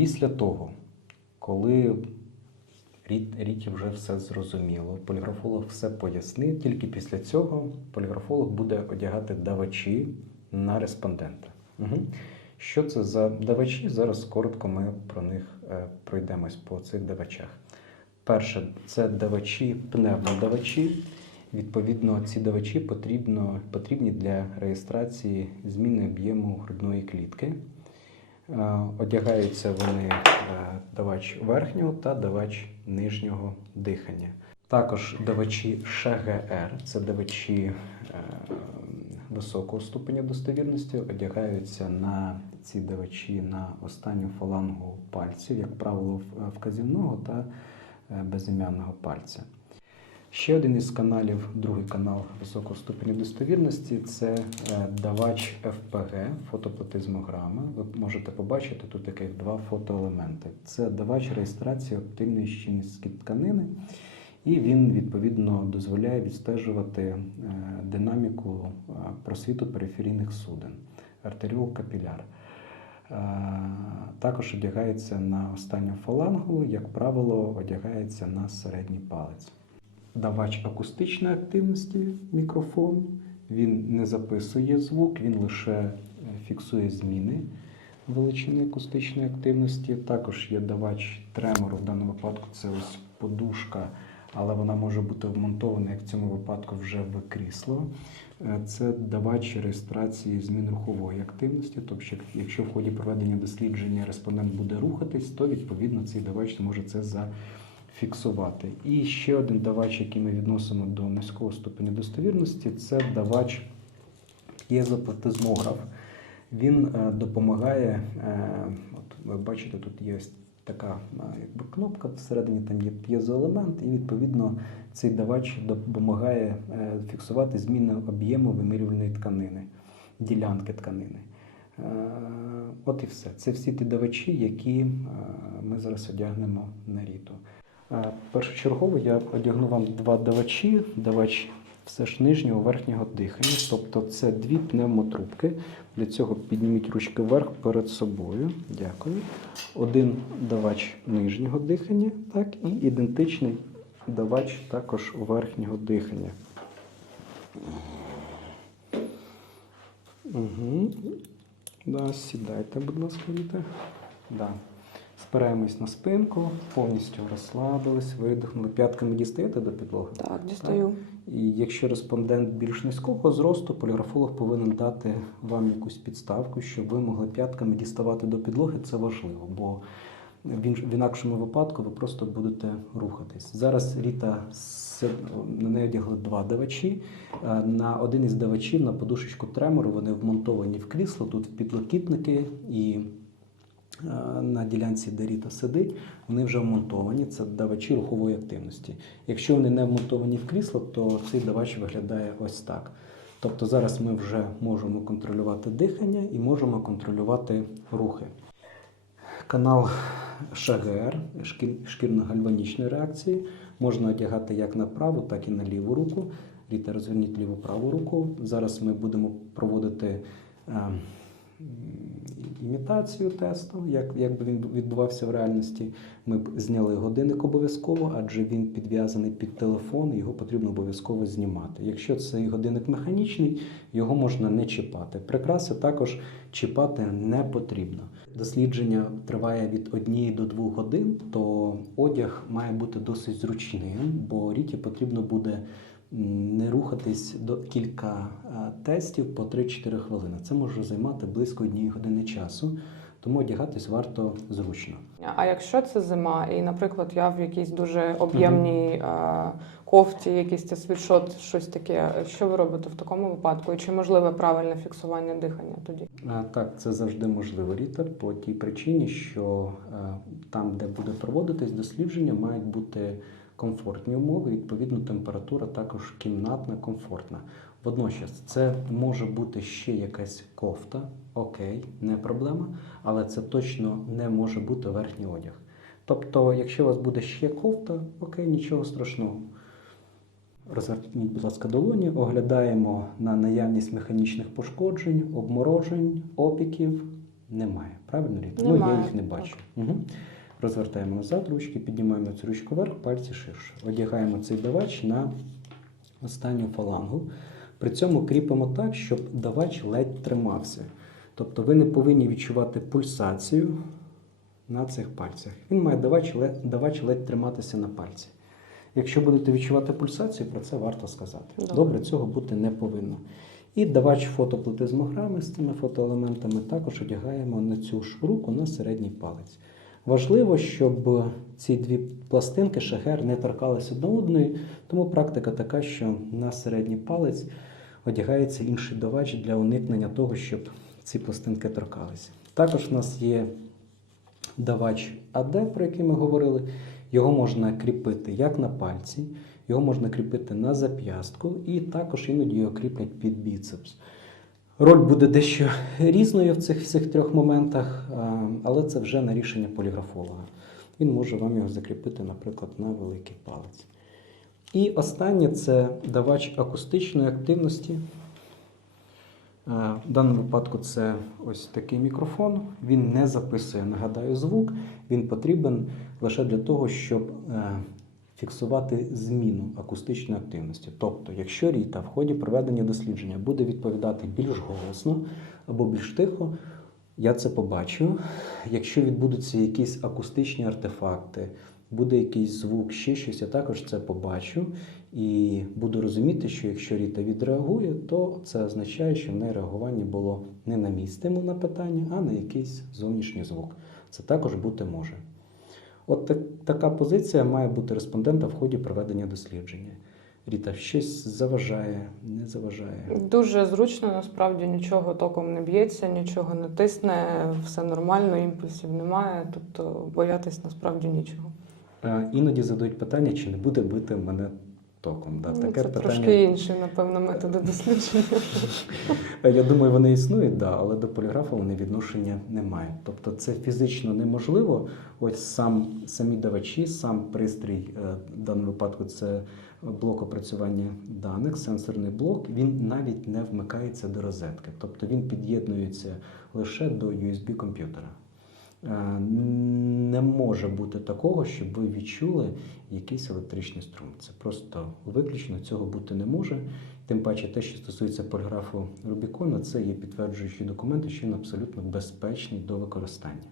Після того, коли Ріті вже все зрозуміло, поліграфолог все пояснив, тільки після цього поліграфолог буде одягати давачі на респондента. Угу. Що це за давачі? Зараз коротко ми про них е, пройдемось по цих давачах. Перше, це давачі, пневмодавачі. Відповідно, ці давачі потрібно, потрібні для реєстрації зміни об'єму грудної клітки. Е, Одягаються вони е, давач верхнього та давач нижнього дихання. Також давачі ШГР, це давачі е, високого ступеня достовірності, одягаються на ці давачі на останню фалангу пальців, як правило, вказівного та безім'яного пальця. Ще один із каналів, другий канал високого ступеня достовірності це е, давач ФПГ, фотоплатизмограма. Ви можете побачити тут таких два фотоелементи. Це давач реєстрації оптильної щільності тканини, і він відповідно дозволяє відстежувати е, динаміку е, просвіту периферійних суден, артеріол капіляр. Також одягається на останню фалангу, як правило, одягається на середній палець давач акустичної активності мікрофон. Він не записує звук, він лише е, фіксує зміни величини акустичної активності. Також є давач тремору. В даному випадку це ось подушка, але вона може бути вмонтована, як в цьому випадку, вже в крісло. Е, Це давач реєстрації змін рухової активності. Тобто, якщо в ході проведення дослідження респондент буде рухатись, то відповідно цей давач може це зафіксувати. І ще один давач, який ми відносимо до низького ступеня достовірності, це давач єзоплатизмограф. Він е, допомагає, е, от ви бачите, тут є така е, якби кнопка, всередині там є п'єзоелемент, і відповідно цей давач допомагає фіксувати зміни об'єму вимірювальної тканини, ділянки тканини. От і все. Це всі ті давачі, які ми зараз одягнемо на ріту. Е, Першочергово я одягну вам два давачі, давач все ж нижнього верхнього дихання. Тобто це дві пневмотрубки. Для цього підніміть ручки вверх перед собою. Дякую. Один давач нижнього дихання, так, і ідентичний давач також верхнього дихання. Угу. Да, сідайте, будь ласка, Віта. Да. Спираємось на спинку, повністю розслабились, видихнули. П'ятками дістаєте до підлоги? Так, дістаю. І якщо респондент більш низького зросту, поліграфолог повинен дати вам якусь підставку, щоб ви могли п'ятками діставати до підлоги. Це важливо, бо в інш- в інакшому випадку ви просто будете рухатись. Зараз Ріта на неї одягли два давачі. Е, На один із давачів на подушечку тремору вони вмонтовані в крісло, тут підлокітники і на ділянці, де Ріта сидить, вони вже вмонтовані. Це давачі рухової активності. Якщо вони не вмонтовані в крісло, то цей давач виглядає ось так. Тобто зараз ми вже можемо контролювати дихання і можемо контролювати рухи. Канал ШГР шкір- шкірно-гальванічної реакції можна одягати як на праву, так і на ліву руку. Ріта, розверніть ліву праву руку. Зараз ми будемо проводити е, імітацію тесту, як, як би він відбувався в реальності. Ми б зняли годинник обов'язково, адже він підв'язаний під телефон, і його потрібно обов'язково знімати. Якщо цей годинник механічний, його можна не чіпати. Прикраси також чіпати не потрібно. Дослідження триває від 1 до 2 годин, то одяг має бути досить зручним, бо ріті потрібно буде не рухатись до кілька тестів по 3-4 хвилини. Це може займати близько однієї години часу, тому одягатись варто зручно. А якщо це зима, і, наприклад, я в якійсь дуже об'ємній е, кофті, якийсь це світшот, щось таке, що ви робите в такому випадку? І чи можливе правильне фіксування дихання тоді? А, Так, це завжди можливо, Ріта, по тій причині, що е, там, де буде проводитись дослідження, мають бути комфортні умови, відповідно, температура також кімнатна, комфортна. Водночас, це може бути ще якась кофта, окей, не проблема, але це точно не може бути верхній одяг. Тобто, якщо у вас буде ще кофта, окей, нічого страшного. Розгорніть, будь ласка, долоні, оглядаємо на наявність механічних пошкоджень, обморожень, опіків. немає. Правильно, Ріта? Ну, я їх не бачу. Угу. Розвертаємо назад ручки, піднімаємо цю ручку вверх, пальці ширше. Одягаємо цей давач на останню фалангу. При цьому кріпимо так, щоб давач ледь тримався. Тобто ви не повинні відчувати пульсацію на цих пальцях. Він має давач давач ледь триматися на пальці. Якщо будете відчувати пульсацію, про це варто сказати. Добре. Добре, цього бути не повинно. І давач фотоплитизмограми з цими фотоелементами також одягаємо на цю ж руку на середній палець. Важливо, щоб ці дві пластинки шагер не торкалися одна одної, тому практика така, що на середній палець одягається інший давач для уникнення того, щоб ці пластинки торкалися. Також в нас є давач АД, про який ми говорили. Його можна кріпити як на пальці, його можна кріпити на зап'ястку, і також іноді його кріплять під біцепс. Роль буде дещо різною в цих всіх трьох моментах, але це вже на рішення поліграфолога. Він може вам його закріпити, наприклад, на великий палець. І останнє це давач акустичної активності. В даному випадку це ось такий мікрофон. Він не записує, нагадаю, звук. Він потрібен лише для того, щоб е, фіксувати зміну акустичної активності. Тобто, якщо Ріта в ході проведення дослідження буде відповідати більш голосно або більш тихо, я це побачу. Якщо відбудуться якісь акустичні артефакти, буде якийсь звук, ще щось, я також це побачу і буду розуміти, що якщо Ріта відреагує, то це означає, що в неї реагування було не на мій стимул на питання, а на якийсь зовнішній звук. Це також бути може. От так, така позиція має бути респондента в ході проведення дослідження. Ріта, щось заважає, не заважає. Дуже зручно, насправді нічого током не б'ється, нічого не тисне, все нормально, імпульсів немає, тобто боятись насправді нічого. Е, Іноді задають питання, чи не буде бити мене током. Да? Ну, Таке Це питання. трошки інші, напевно, методи дослідження. Я думаю, вони існують, да, але до поліграфу вони відношення не мають. Тобто це фізично неможливо. Ось сам самі давачі, сам пристрій, е, в даному випадку це блок опрацювання даних, сенсорний блок, він навіть не вмикається до розетки. Тобто він під'єднується лише до USB комп'ютера. Е, Не може бути такого, щоб ви відчули якийсь електричний струм. Це просто виключно цього бути не може. Тим паче, те, що стосується поліграфу Рубікона, це є підтверджуючі документи, що він абсолютно безпечний до використання.